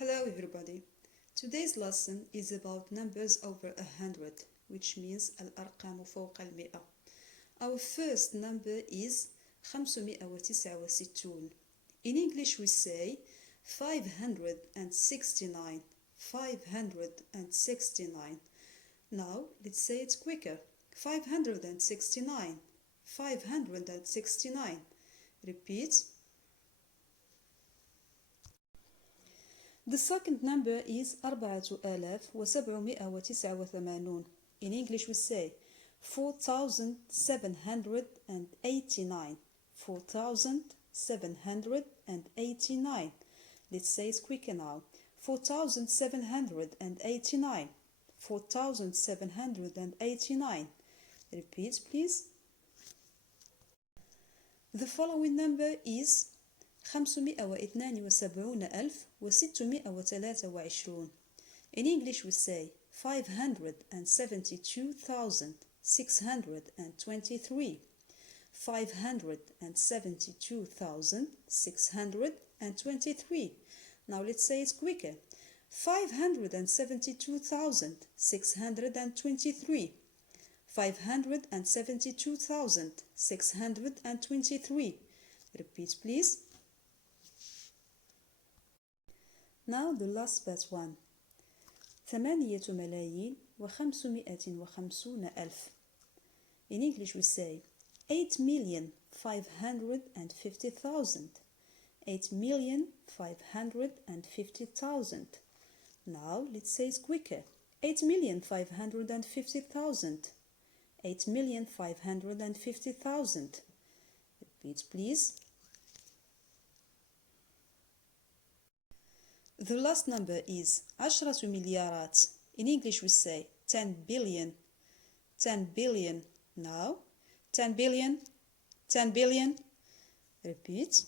Hello everybody. Today's lesson is about numbers over 100, which means الأرقام فوق المئة. Our first number is 569. In English we say 569. 569. Now let's say it quicker. 569. 569. Repeat. The second number is 4789. In English we say 4789. 4789. Let's say it quicker now. 4789. 4789. Repeat, please. The following number is 572,623. In English we say 572,623. 572,623. Now let's say it quicker. 572,623. 572,623. Repeat, please. Now the last but one. 8,550,000. In English we say 8,550,000. 8,550,000. Now let's say it quicker. 8,550,000. 8,550,000. Repeat, please. The last number is 10 مليارات. In English we say 10 billion. 10 billion. Now 10 billion. 10 billion. Repeat.